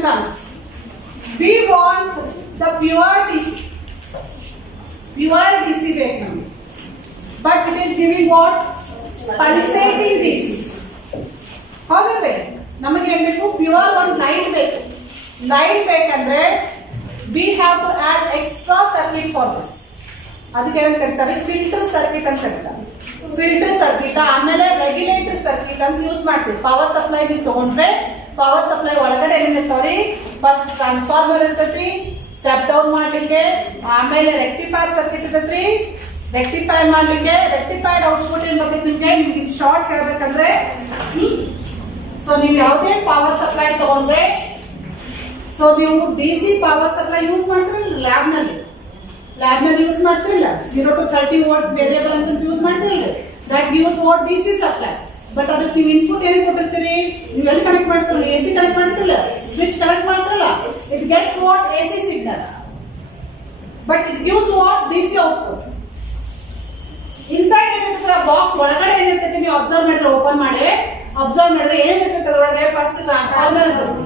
question comes. We want the pure DC. Pure DC ಬೇಕು ನಮಗೆ. But it is giving what? Pulsating DC. ಹೌದಲ್ವೇ? ನಮಗೆ ಏನು ಬೇಕು? Pure ಒಂದು ಲೈಟ್ ಬೇಕು. ಲೈಟ್ ಬೇಕಂದ್ರೆ we have to add extra circuit for this. ಅದಕ್ಕೆ ಏನು ಕರೀತಾರೆ? ಫಿಲ್ಟರ್ ಸರ್ಕ್ಯೂಟ್ ಅಂತ ಕರೀತಾರೆ. ಫಿಲ್ಟರ್ ಸರ್ಕ್ಯೂಟ್ ಆಮೇಲೆ ರೆಗ್ಯುಲೇಟರ್ ಸರ್ಕ್ಯೂಟ್ ಅಂತ ಯೂಸ್ ಮಾಡ್ತೀವಿ. ಪವರ್ ಸಪ್ಲೈ ನೀವು ತಗೊಂಡ್ರೆ ಪವರ್ ಸಪ್ಲೈ ಒಳಗಡೆ ಏನಿರ್ತಾವ್ರಿ? ಫಸ್ಟ್ ಟ್ರಾನ್ಸ್ಫಾರ್ಮರ್ ಇರ್ತೈತಿ, ಸ್ಟೆಪ್ ಡೌನ್ ಮಾಡ್ಲಿಕ್ಕೆ, ಆಮೇಲೆ ರೆಕ್ಟಿಫೈರ್ ಸರ್ಕ್ಯೂಟ್ ಇರ್ತೈತಿ, ರೆಕ್ಟಿಫೈ ಮಾಡ್ಲಿಕ್ಕೆ, ರೆಕ್ಟಿಫೈಡ್ ಔಟ್ಪುಟ್ ಏನ್ ಬರ್ತೈತಿ ನಿಮ್ಗೆ ಶಾರ್ಟ್ ಹೇಳ್ಬೇಕಂದ್ರೆ. ಸೊ ನೀವು ಯಾವುದೇ ಪವರ್ ಸಪ್ಲೈ ತಗೊಂಡ್ರೆ, ಸೊ ನೀವು DC ಪವರ್ ಸಪ್ಲೈ ಯೂಸ್ ಮಾಡ್ತಿರಲ್ಲ ಲ್ಯಾಬ್ನಲ್ಲಿ ಯೂಸ್ ಮಾಡ್ತಿರಲ್ಲ, 0 to 30 volts ವೇರಿಯಬಲ್ ಅಂತ ಯೂಸ್ ಮಾಡ್ತಿರಲ್ಲ, that use what DC supply. But ಅದಕ್ಕೆ ನೀವು ಇನ್ಪುಟ್ ಏನು ಕೊಟ್ಟಿರ್ತೀರಿ? ನೀವು ಎಲ್ಲಿ ಕನೆಕ್ಟ್ ಮಾಡ್ತಿರಲ್ಲ, AC ಕನೆಕ್ಟ್ ಮಾಡ್ತಿರಲ್ಲ, ಸ್ವಿಚ್ ಕನೆಕ್ಟ್ ಮಾಡ್ತಿರಲ್ಲ, it gets what AC signal, but it gives what DC output. Inside ಏನಿರ್ತೈತೆ ಬಾಕ್ಸ್ ಒಳಗಡೆ ಏನಿರ್ತೈತಿ ನೀವು ಅಬ್ಸರ್ವ್ ಮಾಡಿದ್ರೆ, ಓಪನ್ ಮಾಡಿ ಅಬ್ಸರ್ವ್ ಮಾಡಿದ್ರೆ ಏನಿರ್ತೈತೆ ಅದರೊಳಗೆ? ಫಸ್ಟ್ ಟ್ರಾನ್ಸ್ಫಾರ್ಮರ್ ಇರ್ತೈತಿ,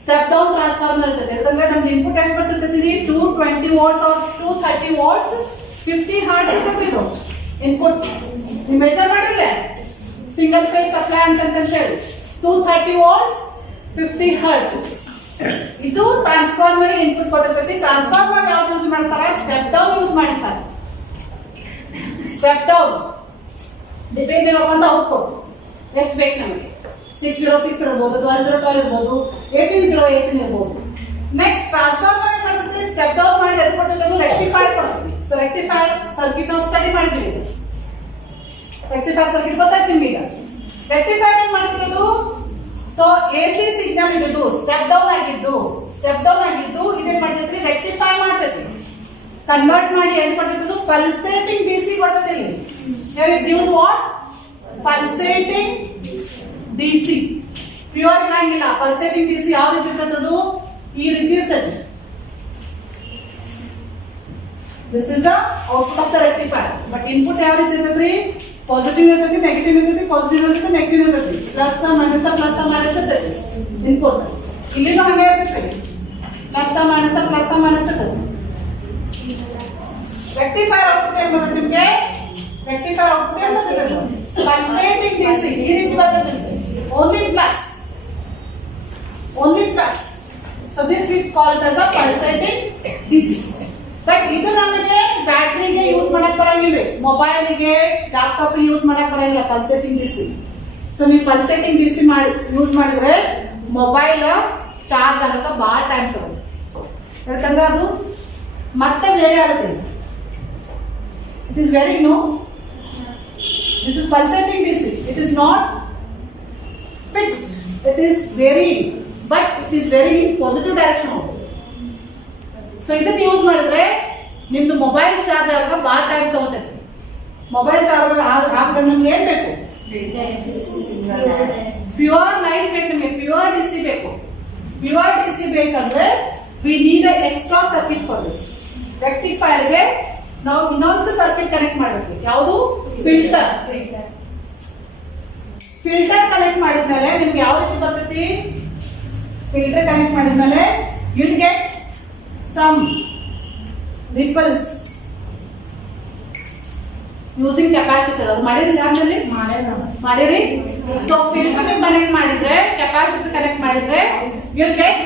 ಸ್ಟೆಪ್ ಡೌನ್ ಟ್ರಾನ್ಸ್ಫಾರ್ಮರ್ ಇರ್ತೈತೆ. ಯಾಕಂದ್ರೆ ನಮ್ಗೆ ಇನ್ಪುಟ್ ಎಷ್ಟು ಬರ್ತೈತಿ? 220 volts or 230 volts 50 hertz ಇರ್ತೈತಿ ಇದು ಇನ್ಪುಟ್. ನೀವು ಮೆಜರ್ ಮಾಡಿರಲ್ಲ ಸಿಂಗಲ್ ಫೇಸ್ ಸಪ್ಲೈ ಅಂತ ಹೇಳಿ 230 volts 50 hertz ಇದು ಟ್ರಾನ್ಸ್ಫಾರ್ಮರ್ ಇನ್ಪುಟ್ ಕೊಟ್ಟಿರ್ತೈತಿ. ಟ್ರಾನ್ಸ್ಫಾರ್ಮರ್ ಯಾವ್ದು ಯೂಸ್ ಮಾಡ್ತಾರೆ? ಸ್ಟೆಪ್ ಡೌನ್ ಯೂಸ್ ಮಾಡ್ತಾರೆ. Step down depending on the output ಎಷ್ಟು ಬೇಕು ನಮಗೆ. 606 ಇರ್ಬೋದು, 1202 ಇರ್ಬೋದು, 1808 ಇರ್ಬೋದು. ನೆಕ್ಸ್ಟ್ ಟ್ರಾನ್ಸ್ಫಾರ್ಮರ್ ಏನ್ ಮಾಡ್ತೀವಿ? ಸ್ಟೆಪ್ ಡೌನ್ ಮಾಡಿ ಅದು ಕೊಟ್ಟಿದ್ದು ರೆಕ್ಟಿಫೈರ್ ಕೊಡ್ತೀವಿ. ಸೊ ರೆಕ್ಟಿಫೈರ್ ಸರ್ಕ್ಯೂಟ್ ನಾವು ಸ್ಟಡಿ ಮಾಡಿದ್ವಿ. ರೆಕ್ಟಿಫೈರ್ ಸರ್ಕ್ಯೂಟ್ ಗೊತ್ತಾಯ್ತು ನಿಮ್ಗೆ. ರೆಕ್ಟಿಫೈರ್ ಏನ್ ಮಾಡಿದ್ದು? ಸೊ AC ಸಿಗ್ನಲ್ ಇದ್ದು ಸ್ಟೆಪ್ ಡೌನ್ ಆಗಿದ್ದು ಇದೇನ್ ಮಾಡ್ತೈತ್ರಿ? ರೆಕ್ಟಿಫೈ ಮಾಡ್ತೈತಿ, ಕನ್ವರ್ಟ್ ಮಾಡಿ ಏನ್ ಮಾಡ್ತೈತಿ? ಪಲ್ಸೇಟಿಂಗ್ DC ಕೊಡ್ತೈತಿ. It gives what? Pulsating DC. Pure ಇರಂಗಿಲ್ಲ. ಪಲ್ಸೇಟಿಂಗ್ DC ಯಾವ ರೀತಿ ಇರ್ತದದು? ಈ ರೀತಿ ಇರ್ತದೆ. This is the output of the rectifier. But input ಯಾವ ರೀತಿ ಇರ್ತದ್ರಿ? ಪಾಸಿಟಿವ್ ಇರ್ತೈತಿ, ನೆಗೆಟಿವ್ ಇರ್ತೈತಿ, ಪಾಸಿಟಿವ್ ಇರ್ತೈತಿ, ನೆಗೆಟಿವ್ ಇರ್ತೈತಿ, ಪ್ಲಸ್ ಮೈನಸ್ ಇರ್ತೈತಿ ಇನ್ಪುಟ್. ಇಲ್ಲಿನೂ ಹಂಗೆ ಇರ್ತೈತಿ, ಪ್ಲಸ್ ಮೈನಸ್ ಇರ್ತೈತಿ. ರೆಕ್ಟಿಫೈರ್ ಔಟ್ಪುಟ್ ಏನ್ ಬರ್ತೈತಿ ನಿಮ್ಗೆ? ರೆಕ್ಟಿಫೈರ್ ಔಟ್ಪುಟ್ ಏನ್ ಬರ್ತೈತಿ? ಪಲ್ಸೇಟಿಂಗ್ DC ಈ ರೀತಿ ಬರ್ತೈತಿ. Only plus. So this we call it as a pulsating DC. But ಇದು ನಮಗೆ ಬ್ಯಾಟರಿಗೆ ಯೂಸ್ ಮಾಡಕ್ ಬರಂಗಿಲ್ಲ, ಮೊಬೈಲಿಗೆ ಲ್ಯಾಪ್ಟಾಪ್ ಯೂಸ್ ಮಾಡಕ್ ಬರಂಗಿಲ್ಲ ಪಲ್ಸೇಟಿಂಗ್ DC. ಸೊ ನೀವು ಪಲ್ಸೇಟಿಂಗ್ DC ಯೂಸ್ ಮಾಡಿದ್ರೆ ಮೊಬೈಲ್ ಚಾರ್ಜ್ ಆಗಕ್ಕೆ ಭಾಳ ಟೈಮ್ ತಗೊಂಡು, ಯಾಕಂದ್ರೆ ಅದು ಮತ್ತೆ ಬೇರೆ ಆಗುತ್ತೆ. It is very this is pulsating DC. It is not fixed, it is varying, but it is varying in positive direction only. So ಇದನ್ನ ಯೂಸ್ ಮಾಡಿದ್ರೆ ನಿಮ್ದು ಮೊಬೈಲ್ ಚಾರ್ಜ್ ಆಗ ಭಾಳ ಟೈಮ್ ತಗೋತೈತಿ. ಮೊಬೈಲ್ ಚಾರ್ಜ್ ಆಗ ನಮ್ಗೆ ಏನ್ ಬೇಕು? ಪ್ಯೂರ್ ಲೈಟ್ ಬೇಕು ನಿಮಗೆ, ಪ್ಯೂರ್ DC ಬೇಕು. ಪ್ಯೂರ್ DC ಬೇಕಂದ್ರೆ we need a extra circuit for this. ರೆಕ್ಟಿಫೈರ್ಗೆ ನಾವು ಇನ್ನೊಂದು ಸರ್ಕ್ಯೂಟ್ ಕನೆಕ್ಟ್ ಮಾಡಬೇಕು. ಯಾವುದು? ಫಿಲ್ಟರ್. ಫಿಲ್ಟರ್ ಕನೆಕ್ಟ್ ಮಾಡಿದ್ಮೇಲೆ ನಿಮ್ಗೆ ಯಾವ ರೀತಿ ಬರ್ತೈತಿ? ಫಿಲ್ಟರ್ ಕನೆಕ್ಟ್ ಮಾಡಿದ್ಮೇಲೆ you'll get some ripples using capacitor. ಅದು ಮಾಡಿರಿ ಲ್ಯಾಬ್ನಲ್ಲಿ? ಮಾಡಿರಿ. ಸೊ ಫಿಲ್ಟರ್ ಕನೆಕ್ಟ್ ಮಾಡಿದ್ರೆ, ಕೆಪಾಸಿಟರ್ ಕನೆಕ್ಟ್ ಮಾಡಿದ್ರೆ you'll get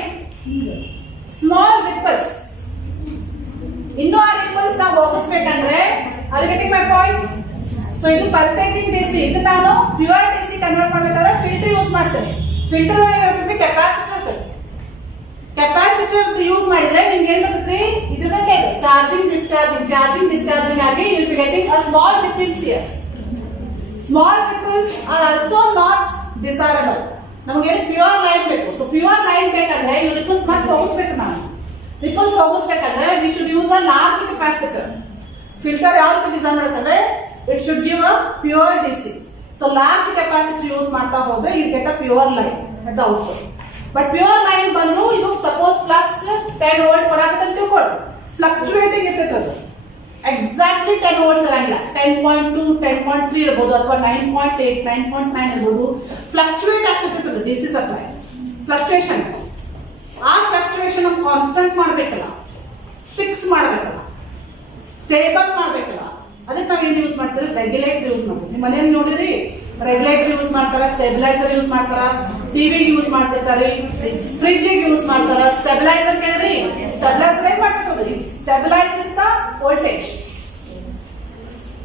small ripples. ಇನ್ನೂ ಆ ರಿಪಲ್ಸ್ ನಾವು ಹೋಗಿಸ್ಬೇಕಂದ್ರೆ, are you getting my point? So ಇದು ಪಲ್ಸೇಟಿಂಗ್ DC. ಇದು ನಾನು ಪ್ಯೂರ್ DC ಕನ್ವರ್ಟ್ ಮಾಡ್ಬೇಕಾದ್ರೆ ಫಿಲ್ಟರ್ ಯೂಸ್ ಮಾಡ್ತೇನೆ. ಫಿಲ್ಟರ್ ಏನಿರ್ತೈತಿ? ಕೆಪಾಸಿಟರ್ ಇರ್ತೈತಿ. ಕೆಪಾಸಿಟರ್ ಯೂಸ್ ಮಾಡಿದ್ರೆ ನಿಮ್ಗೆ ಏನ್ ಬರ್ತೈತಿ? ಇದಕ್ಕೆ ಚಾರ್ಜಿಂಗ್ ಡಿಸ್ಚಾರ್ಜಿಂಗ್ ಆಗಿ you will getting a small ripples here. Small ripples are also not desirable. ನಮಗೆ ಪ್ಯೂರ್ ಲೈನ್ ಬೇಕು. ಸೊ ಪ್ಯೂರ್ ಲೈನ್ ಬೇಕಂದ್ರೆ ಇವು ರಿಪಲ್ಸ್ ಮತ್ತೆ ಹೋಗಿಸ್ಬೇಕು. ನಾವು ರಿಪಲ್ಸ್ ಹೋಗಿಸ್ಬೇಕಂದ್ರೆ we should use a large capacitor. Filter ಯಾವ ರೀತಿ ಡಿಸೈನ್ ಮಾಡ್ತಾರೆ? It should give a pure DC. So large capacitor use ಮಾಡ್ತಾ ಹೋದ್ರೆ you get a pure line at the output. But pure line ಬಂದ್ರು ಇದು suppose plus 10 volt ಕೊಡಾಕಂತ ತಿಳ್ಕೊಳ್ಳಿ, fluctuating ಇರ್ತೈತೆ ಅದು. ಎಕ್ಸಾಕ್ಟ್ಲಿ 10 ವೋಲ್ಟ್ ಇರಂಗಿಲ್ಲ. 10.2 10.3 ಇರಬಹುದು ಅಥವಾ 9.8 9.9 ಇರಬಹುದು. ಫ್ಲಕ್ಚುಯೇಟ್ ಆಗ್ತಿರ್ತದೆ DC ಸಪ್ಲೈ. ಫ್ಲಕ್ಚುಯೇಷನ್, ಆ ಫ್ಲಕ್ಚುಯೇಷನ್ ಕಾನ್ಸ್ಟೆಂಟ್ ಮಾಡಬೇಕಲ್ಲ, ಫಿಕ್ಸ್ ಮಾಡಬೇಕಲ್ಲ, ಸ್ಟೇಬಲ್ ಮಾಡಬೇಕಲ್ಲ, ಅದಕ್ಕೆ ನಾವು ಏನು ಯೂಸ್ ಮಾಡ್ತೀವಿ? ರೆಗ್ಯುಲೇಟರ್ ಯೂಸ್ ಮಾಡ್ತೀವಿ. ನಿಮ್ಮ ಮನೆಯಲ್ಲಿ ನೋಡಿದ್ರಿ, ರೆಗ್ಯುಲೇಟರ್ ಯೂಸ್ ಮಾಡ್ತಾರ, ಸ್ಟೆಬಿಲೈಸರ್ ಯೂಸ್ ಮಾಡ್ತಾರ, ಟಿವಿಗೆ ಯೂಸ್ ಮಾಡ್ತಿರ್ತಾರೆ, ಫ್ರಿಡ್ಜಿಗೆ ಯೂಸ್ ಮಾಡ್ತಾರ. ಸ್ಟೆಬಿಲೈಸರ್ ಕೇಳಿದ್ರಿ? ಸ್ಟೆಬಿಲೈಸರ್ ಏನ್ ಮಾಡ್ತಿರ್ತಾರೆ? ಸ್ಟೆಬಿಲೈಸಸ್ ದ ವೋಲ್ಟೇಜ್,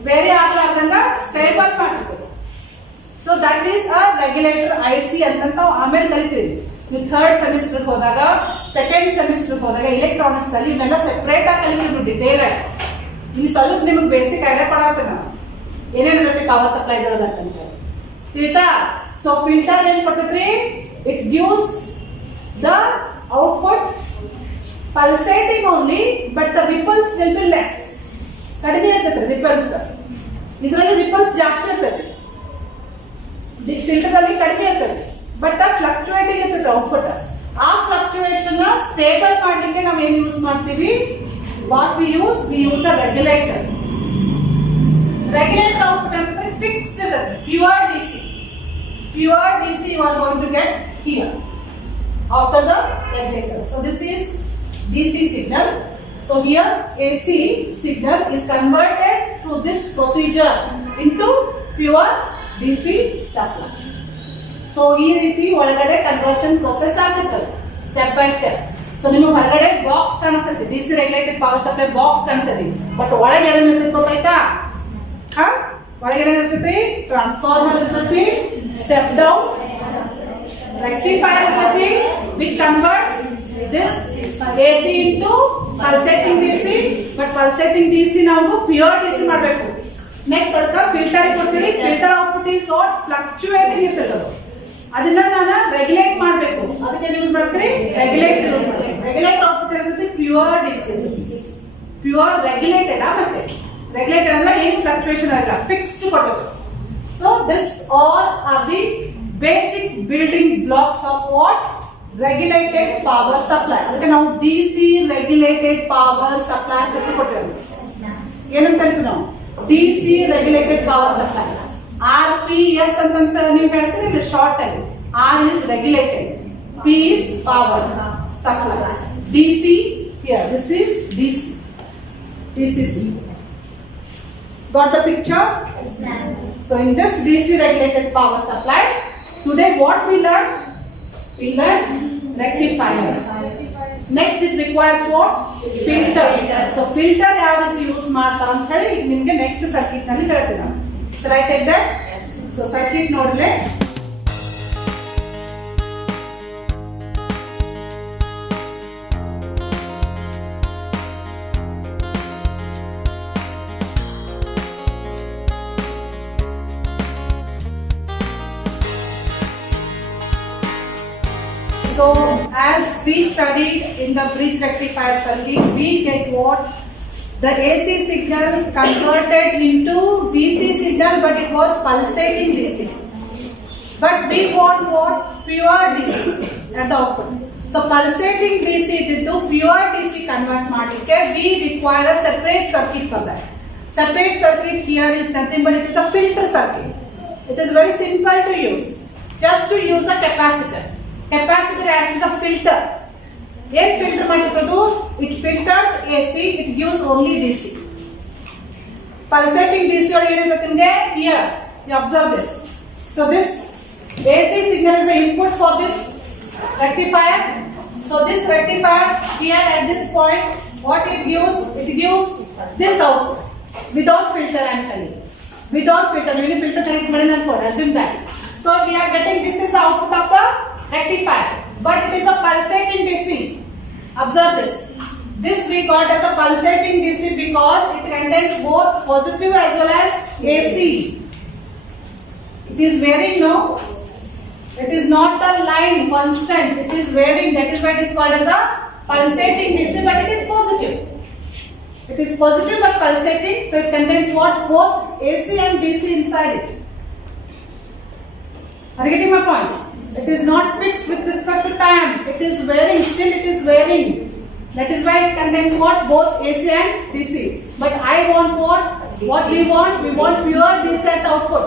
ಬೇರೆ ಆಗ್ಲಾರ್ದಂಗ ಸ್ಟೇಬಲ್ ಮಾಡ್ತಿರ್ತಾರೆ. So that is a regulator IC ಅಂತ ಆಮೇಲೆ ಕಲಿತೀವಿ. ನೀವು ಥರ್ಡ್ ಸೆಮಿಸ್ಟರ್ ಹೋದಾಗ, ಸೆಕೆಂಡ್ ಸೆಮಿಸ್ಟರ್ ಹೋದಾಗ ಎಲೆಕ್ಟ್ರಾನಿಕ್ಸ್ ನಲ್ಲಿ ಇದೆಲ್ಲ ಸೆಪರೇಟ್ ಆಗಿ ಕಲಿತೀವಿ, ಡಿಟೇಲ್ ಆಗಿ. ಇಲ್ಲಿ ಸ್ವಲ್ಪ ನಿಮಗೆ ಬೇಸಿಕ್ ಐಡಿಯಾ ಕೊಡತ್ತೆ ನಾವು ಏನೇನಿರುತ್ತೆ ಪವರ್ ಸಪ್ಲೈ ಅಂತ ತಿಳಿತಾ. ಸೊ ಫಿಲ್ಟರ್ ಏನ್ ಕೊಡ್ತೈತ್ರಿ? It gives the output pulsating only, but the ripples will be less. ಕಡಿಮೆ ಇರ್ತೈತ್ರಿ ರಿಪಲ್ಸ್, ಇದರಲ್ಲಿ ರಿಪಲ್ಸ್ ಜಾಸ್ತಿ ಇರ್ತೈತಿ, ಫಿಲ್ಟರ್ ಅಲ್ಲಿ ಕಡಿಮೆ ಇರ್ತೈತಿ, ಬಟ್ ಫ್ಲಕ್ಚುಯೇಟಿಂಗ್ ಇರ್ತೈತಿ ಔಟ್ಪುಟ್. ಆ ಫ್ಲಕ್ಚುಯೇಷನ್ ಸ್ಟೇಬಲ್ ಮಾಡ್ಲಿಕ್ಕೆ ನಾವು ಏನ್ ಯೂಸ್ ಮಾಡ್ತೀವಿ? What we use a regulator. Regulator output ಅಂದ್ರೆ fixed ಇರುತ್ತೆ, pure DC. Pure DC you are going to get here after the regulator. So this is DC signal. So here AC signal is converted through this procedure into pure DC supply. So ಈ ರೀತಿ ಒಳಗಡೆ conversion process ಆಗುತ್ತೆ step by step. So ನಿಮಗೆ ಹೊರಗಡೆ box ಕಾಣಿಸ್ತೈತಿ, DC regulated power supply box ಕಾಣಿಸ್ತೈತಿ, but ಒಳಗೆ ಏನಿರ್ತೈತಿ ಗೊತ್ತಾಯ್ತಾ? ಒಳಗೆ ಏನಿರ್ತೈತಿ? ಟ್ರಾನ್ಸ್ಫಾರ್ಮರ್ ಇರ್ತೈತಿ, ಸ್ಟೆಪ್ ಡೌನ್ ರೆಕ್ಟಿಫೈಯರ್ ಇರ್ತೈತಿ, which converts this AC into pulsating DC. But pulsating DC ನಾವು ಪ್ಯೂರ್ DC ಮಾಡಬೇಕು. ನೆಕ್ಸ್ಟ್ ಅದಕ್ಕೆ ಫಿಲ್ಟರ್ ಕೊಡ್ತೀವಿ. Filter output is what? Fluctuating ಇರ್ತದೆ, ಅದನ್ನ ನಾನು ರೆಗ್ಯುಲೇಟ್ ಮಾಡಬೇಕು. ಅದಕ್ಕೆ ಯೂಸ್ ಮಾಡ್ತೀರಿ? ರೆಗ್ಯುಲೇಟರ್ ಯೂಸ್ ಮಾಡ್ತೀವಿ. ರೆಗ್ಯುಲೇಟರ್ ಔಟ್ಪುಟ್ ಇರ್ತದೆ ಪ್ಯೂರ್ DC, ಪ್ಯೂರ್ ರೆಗ್ಯುಲೇಟೆಡ್. ಮತ್ತೆ ರೆಗ್ಯುಲೇಟೆಡ್ ಅಂದ್ರೆ ಏನು ಫ್ಲಕ್ಚುಯೇಷನ್ ಆಗಲ್ಲ, ಫಿಕ್ಸ್ಡ್ ಕೊಡೋದು. So this all are the basic building blocks of what? Regulated power supply. ಅದಕ್ಕೆ ನಾವು DC ರೆಗ್ಯುಲೇಟೆಡ್ ಪವರ್ ಸಪ್ಲೈ ಅಂತ ಹೆಸರು ಕೊಟ್ಟಿರೋದು. ಏನಂತ ಕರಿತೀವಿ ನಾವು? DC regulated power supply. RPS ಅಂತಂತ ನೀವು ಹೇಳ್ತೀರಿ, ಇದು ಶಾರ್ಟ್ ಆಗಿ. R is regulated, P is power supply. DC here, this is DC, DCC. Got the picture? Yes, ma'am. So in this DC regulated power supply, today what we learned? We learned rectifier. Next it requires what? Filter. So filter ಯಾವ ರೀತಿ use ಮಾಡ್ತಾರೆ ಅಂತ ಹೇಳಿ ನಿಮಗೆ next circuit ನಲ್ಲಿ ಹೇಳ್ತೀನಿ ನಾನು. Shall I take that? Yes. So circuit ನೋಡ್ಲೆ. So as we studied in the bridge rectifier circuit, we get what? The AC signal converted into DC signal, but it was pulsating DC. But we want what? Pure DC at the output. So pulsating DC into pure DC convert madike, we require a separate circuit for that. Separate circuit here is nothing but it is a filter circuit. It is very simple to use. Just to use a capacitor. Capacitor acts as a filter. What filter ಮಾಡ್ತಿರೋದು? It filters AC, it gives only DC. Pulsating DC ಒಳಗೆ ಏನಿರುತ್ತೆ ನಿಮಗೆ? Here, you observe this. So this AC signal is the input for this rectifier. So this rectifier here at this point, what it gives? It gives this output without filter. I am telling you, without filter. When you filter connect ಮಾಡಿ ನಾನು assume that. So we are getting this is the output of the rectifier, but it is a pulsating DC. Observe this. This we got as a pulsating DC because it contains both positive as well as AC. It is varying, no? It is not a line constant. It is varying. That is why it is called as a pulsating DC, but it is positive. It is positive but pulsating, so it contains what? Both AC and DC inside it. Are you getting my point? It is not fixed with respect to time. It is varying. Still, it is varying. That is why it contains what? Both AC and DC. But I want what? What we want? We want pure DC at output.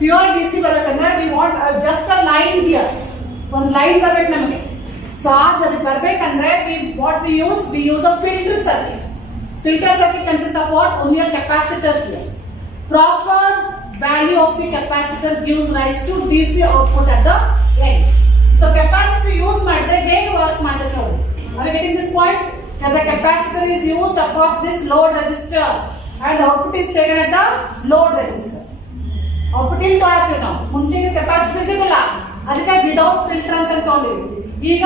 Pure DC ಬರಬೇಕಂದ್ರೆ we want just a line here. ಒಂದು line ಬರ್ಬೇಕು ನಮಗೆ. So ಅದು ಬರ್ಬೇಕಂದ್ರೆ what we use a filter circuit. Filter circuit consists of what? Only a capacitor here. Proper value of the capacitor gives rise to DC output at the end. So capacitor use ಮಾಡಿದ್ರೆ ಹೇಗೆ work ಮಾಡುತ್ತೆ ನೋಡಿ. Are you getting this point? That the capacitor is used across this load resistor and output is taken at the load resistor. Output in ಕೊಡ್ತೀವಿ ನಾವು. ಮುಂಚೆ capacitor ಇದ್ದಿಲ್ಲ, ಅದಕ್ಕೆ without filter ಅಂತ ತಗೊಂಡಿವಿ. ಈಗ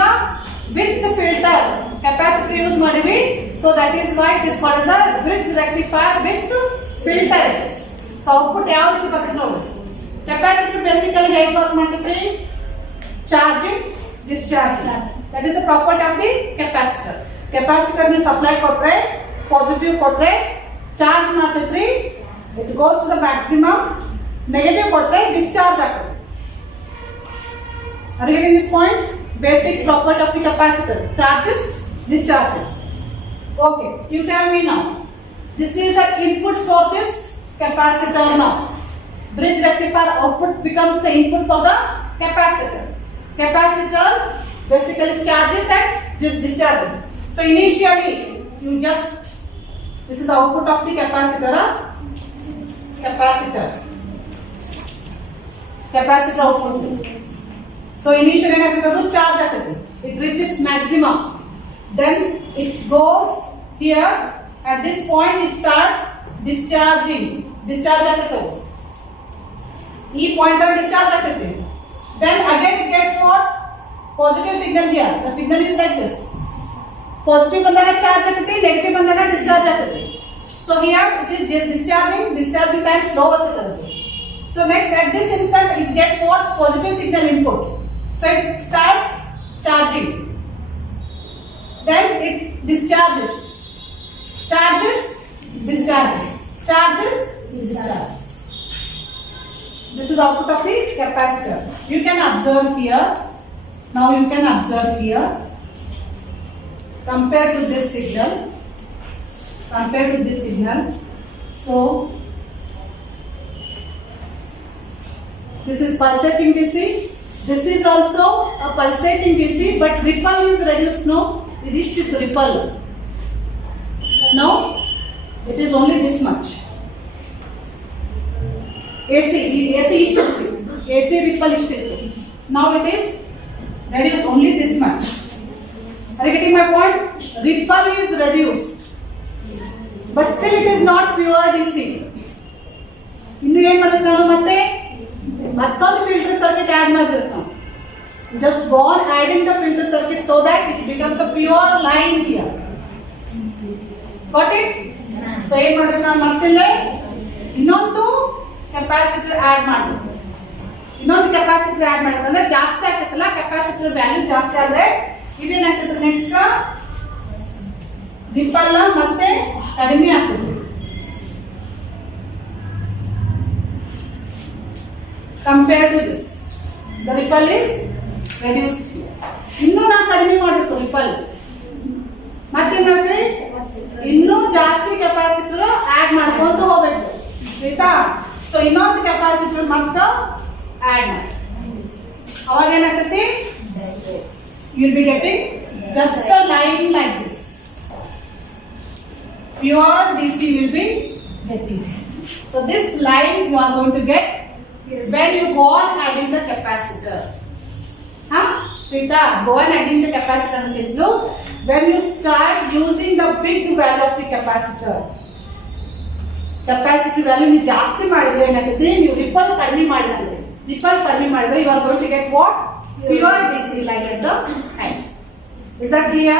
ವಿತ್ ಫಿಲ್ಟರ್ ಕೆಪಾಸಿಟರ್ ಯೂಸ್ ಮಾಡಿವಿ. So that is why it is called as a bridge rectifier with filter. So output ಯಾವ ರೀತಿ ಬರ್ತದೆ ನೋಡಿ. ಕೆಪಾಸಿಟರ್ ಬೇಸಿಕಲಿ ಹೇಗೆ ವರ್ಕ್ ಮಾಡ್ತೈತಿ? Charging, discharging. That is the property of the capacitor. Capacitor ನೀವು supply ಕೊಟ್ರೆ, positive ಕೊಟ್ರೆ ಚಾರ್ಜ್ ಮಾಡ್ತೈತ್ರಿ, it goes to the maximum. Negative ಕೊಟ್ರೆ ಡಿಸ್ಚಾರ್ಜ್ ಆಗ್ತದೆ. Are you getting this point? Basic property of the capacitor: charges, discharges. Okay, you tell me now. This is the input for this capacitor now. Bridge rectifier output becomes the input for the capacitor. Capacitor basically charges and discharges. So initially you just, this is the output of the capacitor. Capacitor output. So initially ಏನಾಗ್ತದೆ? ಅದು charge ಆಗ್ತದೆ. It reaches maximum. Then it goes here. At this point it starts discharging. Discharge ಆಗ್ತದೆ. ಈ point ಅಲ್ಲಿ discharge ಆಗ್ತದೆ. Then again it gets what? Positive signal here. The signal is like this. Positive ಬಂದಾಗ charge ಆಗ್ತದೆ, negative ಬಂದಾಗ discharge ಆಗ್ತದೆ. So here it is discharging. Discharging time slow ಆಗ್ತದೆ. So next at this instant it gets what? Positive signal input. So it starts charging. Then it discharges. Charges, discharges. Charges, discharges. This is output of the capacitor. You can observe here. Now you can observe here. Compared to this signal. So this is pulsating DC. This is also a pulsating DC, but ripple is reduced. No, it is with ripple. Now it is only this much. AC is AC ripple is still. Now it is reduced only this much. Are you getting my point? Ripple is reduced, but still it is not pure DC. ಇನ್ನು ಏನು ಮಾಡಬೇಕು ನಾನು ಮತ್ತೆ ಮತ್ತೊಂದು filter circuit add ಮಾಡಬೇಕು ನಾವು. Just go on adding the filter circuit so that it becomes a pure line here. Got it? So ಏನು ಮಾಡಬೇಕು ನಾನು ಮತ್ತೆ ಇನ್ನೊಂದು ಕೆಪಾಸಿಟರ್ ಆಡ್ ಮಾಡಬೇಕು. ಇನ್ನೊಂದು ಕೆಪಾಸಿಟರ್ ಆಡ್ ಮಾಡಬೇಕಂದ್ರೆ ಜಾಸ್ತಿ ಆಗ್ತೈತಲ್ಲ, ಕೆಪಾಸಿಟರ್ ವ್ಯಾಲ್ಯೂ ಜಾಸ್ತಿ ಆದ್ರೆ ಇದೇನಾಗ್ತದೆ? ನೆಕ್ಸ್ಟ್ ರಿಪಲ್ ಮತ್ತೆ ಕಡಿಮೆ ಆಗ್ತದೆ. Compared to this, the ripple is reduced here. ಇನ್ನೂ ನಾವು ಕಡಿಮೆ ಮಾಡಬೇಕು ರಿಪಲ್. ಮತ್ತೆ ನೋಡಿ ಇನ್ನೂ ಜಾಸ್ತಿ ಕೆಪಾಸಿಟರ್ ಆಡ್ ಮಾಡ್ಕೊಂತ ಹೋಗ್ಬೇಕು, ಆಯ್ತಾ? ಸೊ ಇನ್ನೊಂದು ಕೆಪಾಸಿಟರ್ ಮತ್ತೆ ಆಡ್ ಮಾಡಿ, ಅವಾಗ ಏನಾಗ್ತೈತಿ? You will be getting just a line like this. Pure DC will be getting. So this line you are going to get when you go on adding the capacitor. Go on adding the capacitor until when you start using the big value of the capacitor. Capacity value ni ಜಾಸ್ತಿ ಮಾಡಿದ್ರೆ ಏನಾಗುತ್ತೆ? ನೀವು ripple ಕಡಿಮೆ ಮಾಡಿದ್ರೆ, you are going to get what? Pure DC line at the end. Is that clear?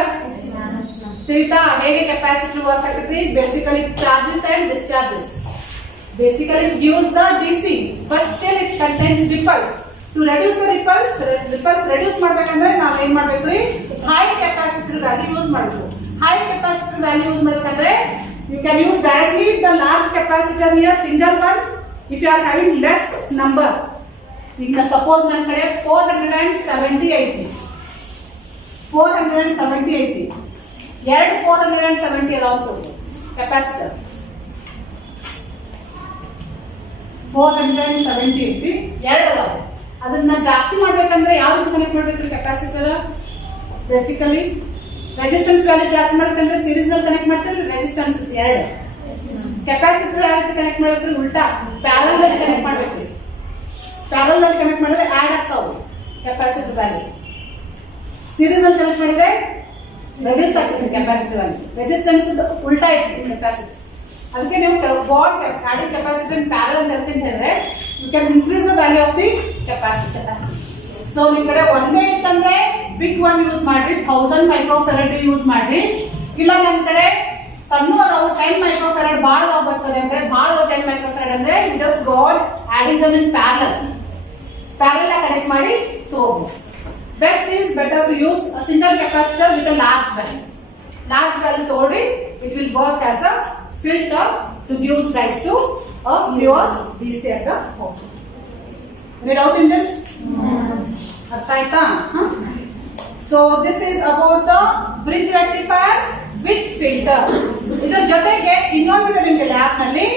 Tita, ಹೇಗೆ capacitor work ಆಗ್ತೈತಿ? Basically charges and discharges. Basically it gives the DC, but still it contains ripples. To reduce the ripples reduce ಮಾಡಬೇಕಂದ್ರೆ ನಾವು ಏನು ಮಾಡಬೇಕ್ರಿ? High capacitor value use ಮಾಡಬೇಕು. High capacitor value use ಮಾಡಬೇಕಂದ್ರೆ you can use directly the large capacitor here, single one, if you are having less number. ಈಗ suppose ನನ್ನ ಕಡೆ 470 ಐತಿ, 470 ಎರಡು 470 ಅದಾವ ಕೆಪಾಸಿಟರ್. 470 ಐತಿ, ಎರಡು ಅದಾವ. ಅದನ್ನ ಜಾಸ್ತಿ ಮಾಡ್ಬೇಕಂದ್ರೆ ಯಾವ ರೀತಿ ಕನೆಕ್ಟ್ ಮಾಡ್ಬೇಕ್ರಿ ಕೆಪಾಸಿಟರ್? ಬೇಸಿಕಲಿ ರೆಸಿಸ್ಟೆನ್ಸ್ ವ್ಯಾಲ್ಯೂ ಜಾಸ್ತಿ ಮಾಡ್ಬೇಕಂದ್ರೆ ಸೀರೀಸ್ ನಲ್ಲಿ ಕನೆಕ್ಟ್ ಮಾಡ್ತಾರೆ, ರೆಸಿಸ್ಟೆನ್ಸ್ ಎರಡು. ಕೆಪಾಸಿಟರ್ ಯಾವ ರೀತಿ ಕನೆಕ್ಟ್ ಮಾಡ್ಬೇಕ್ರಿ? ಉಲ್ಟಾ ಪ್ಯಾರಲ್ ನಲ್ಲಿ ಕನೆಕ್ಟ್ ಮಾಡ್ಬೇಕ್ರಿ. ಪ್ಯಾರಲ್ ನಲ್ಲಿ ಕನೆಕ್ಟ್ ಮಾಡಿದ್ರೆ ಆಡ್ ಆಗ್ತಾವು ಕೆಪಾಸಿಟರ್ ವ್ಯಾಲ್ಯೂ. ಸೀರೀಸ್ ಅಲ್ಲಿ ಕನೆಕ್ಟ್ ಮಾಡಿದ್ರೆ ರೆಡ್ಯೂಸ್ ಆಗ್ತದೆ ಕೆಪಾಸಿಟರ್ ವ್ಯಾಲ್ಯೂ. ರೆಸಿಸ್ಟೆನ್ಸ್ ಉಲ್ಟಾ ಇರ್ತದೆ ಕೆಪಾಸಿಟರ್. ಅದಕ್ಕೆ ನೀವು what adding capacitor in parallel ಅಂತ ಹೇಳ್ತೀನಿ ಹೇಳಿದ್ರೆ you can increase the value of the capacitor. So ನಿಮ್ ಕಡೆ ಒಂದೇ ಇತ್ತಂದ್ರೆ ಬಿಗ್ ಒನ್ ಯೂಸ್ ಮಾಡ್ರಿ, 1000 ಮೈಕ್ರೋಫೆರಡ್ ಯೂಸ್ ಮಾಡ್ರಿ. ಇಲ್ಲ ನಮ್ ಕಡೆ ಸಣ್ಣ ಅದಾವು 10 ಮೈಕ್ರೋಫೆರಡ್ ಭಾಳ ಅದಾವ ಬರ್ತದೆ ಅಂದ್ರೆ ಭಾಳ 10 ಮೈಕ್ರೋಫೆರಡ್ ಅಂದ್ರೆ just go adding them in parallel connect ಮಾಡಿ ತಗೋಬಹುದು. Best is better to use a single capacitor with a large value. Large value ತಗೊಳ್ಳಿ, it will work as a filter to give rise to a pure DC at the home. Any doubt in this? Artha aita? So this is about the bridge rectifier with filter. ಇದರ ಜೊತೆಗೆ ಇನ್ನೊಂದಿದೆ ನಿಮಗೆ lab ನಲ್ಲಿ.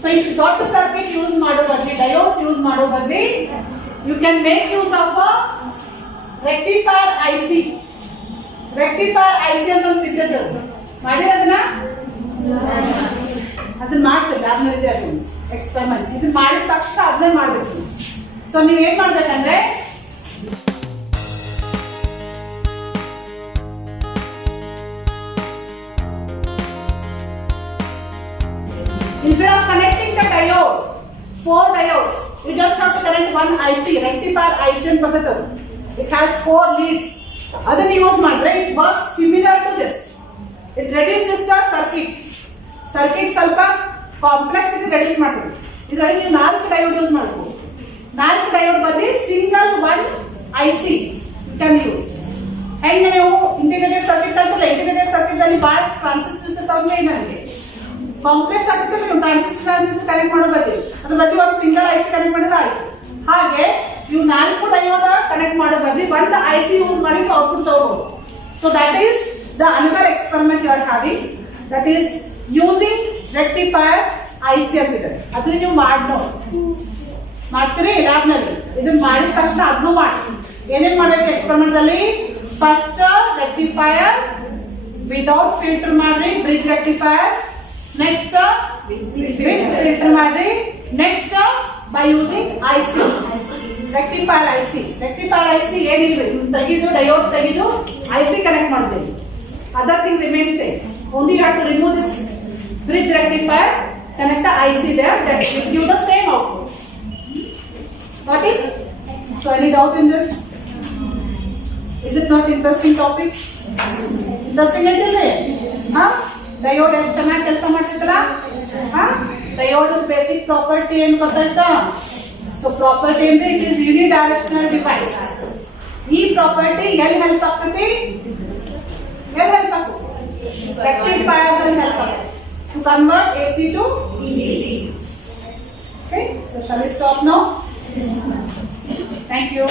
So ಇಷ್ಟು ದೊಡ್ಡ circuit use ಮಾಡೋ ಬದಲಿ, diodes use ಮಾಡೋ ಬದಲಿ you can make use of a rectifier IC. Rectifier IC ಅಂತ ಒಂದು ಸಿಗ್ತದೆ, ಮಾಡಿರೋದನ್ನ ಅದನ್ನ ಮಾಡ್ತೀವಿ ಲ್ಯಾಬ್ ನಲ್ಲಿ ಎಕ್ಸ್ಪೆರಿಮೆಂಟ್. ಇದನ್ನ ಮಾಡಿದ ತಕ್ಷಣ ಅದನ್ನೇ ಮಾಡ್ಬೇಕು. ಸೊ ನೀವು ಏನ್ ಮಾಡ್ಬೇಕಂದ್ರೆ instead of connecting the diode, 4 diodes, you just have to connect one IC, rectifier IC ಅಂತ ಬರ್ತದೆ. It has 4 leads. ಅದನ್ನ ಯೂಸ್ ಮಾಡಿದ್ರೆ it works similar to this. It reduces the circuit. Circuit ಸ್ವಲ್ಪ ಕಾಂಪ್ಲೆಕ್ಸಿಟಿ ರೆಡ್ಯೂಸ್ ಮಾಡ್ತೀವಿ. ಇದರಲ್ಲಿ ನೀವು 4 diode use ಮಾಡಬಹುದು. 4 diode ಬದಲಿ single 1 IC you can use. ಹೆಂಗೆ ನೀವು ಇಂಟಿಗ್ರೇಟೆಡ್ ಸರ್ಕ್ಯೂಟ್ ಅಂತಲ್ಲ, ಇಂಟಿಗ್ರೇಟೆಡ್ ಸರ್ಕ್ಯೂಟ್ ಅಲ್ಲಿ ಭಾಳ ಟ್ರಾನ್ಸಿಸ್ಟರ್ಸ್ ಇರ್ತಾವೆ. ನನಗೆ ಕಾಂಪ್ಲೆಕ್ಸ್ ಆಗುತ್ತೆ, ನೀವು ಟ್ರಾನ್ಸಿಸ್ಟರ್ ಕನೆಕ್ಟ್ ಮಾಡೋ ಬದಲಿ ಅದ್ರ ಬದಲಿ ಒಂದು ಸಿಂಗಲ್ IC ಕನೆಕ್ಟ್ ಮಾಡಿದ್ರೆ ಆಯ್ತು. ಹಾಗೆ ನೀವು 4 ಡಯೋಡ್ ಕನೆಕ್ಟ್ ಮಾಡೋ ಬದಲಿ ಒಂದು IC ಯೂಸ್ ಮಾಡಿ ನೀವು ಔಟ್ಪುಟ್ ತಗೋಬಹುದು. So that is the another experiment you are having, that is using rectifier IC ಅಂತಿದೆ. ಅದನ್ನ ನೀವು ಮಾಡ್ತೀರಿ ಲ್ಯಾಬ್ ನಲ್ಲಿ. ಇದನ್ನ ಮಾಡಿದ ತಕ್ಷಣ ಅದನ್ನು ಮಾಡಿ ಏನೇನ್ ಮಾಡ್ಬೇಕು ಎಕ್ಸ್ಪೆರಿಮೆಂಟ್ ಅಲ್ಲಿ? ಫಸ್ಟ್ ರೆಕ್ಟಿಫೈರ್ ವಿದೌಟ್ ಫಿಲ್ಟರ್ ಮಾಡ್ರಿ, bridge rectifier. Next with filter ಮಾಡ್ರಿ. Next by using IC, rectifier IC. Rectifier IC ಏನಿಲ್ಲ, ತೆಗೆದು ಡಯೋಡ್ಸ್ ತೆಗೆದು ಐಸಿ ಕನೆಕ್ಟ್ ಮಾಡಬೇಕು. Other thing remains same. Only you have to remove this bridge rectifier, connect the IC there, that will give the same output. Got it? So any doubt in this? Is it not interesting topic? Interesting idea? Diode ಎಷ್ಟು ಚೆನ್ನಾಗಿ ಕೆಲಸ ಮಾಡ್ತಿತ್ತಲ್ಲ. Diode basic property ಏನು ಗೊತ್ತಾಯ್ತಾ? So property ಅಂದ್ರೆ it is unidirectional device. ಈ property ಎಲ್ಲಿ help ಆಗ್ತದೆ? ಎಲ್ಲಿ ಹೆಲ್ಪ್ ಆಗ್ತದೆ? Rectifier will help us to convert AC to DC. Okay, so shall we stop now? Thank you.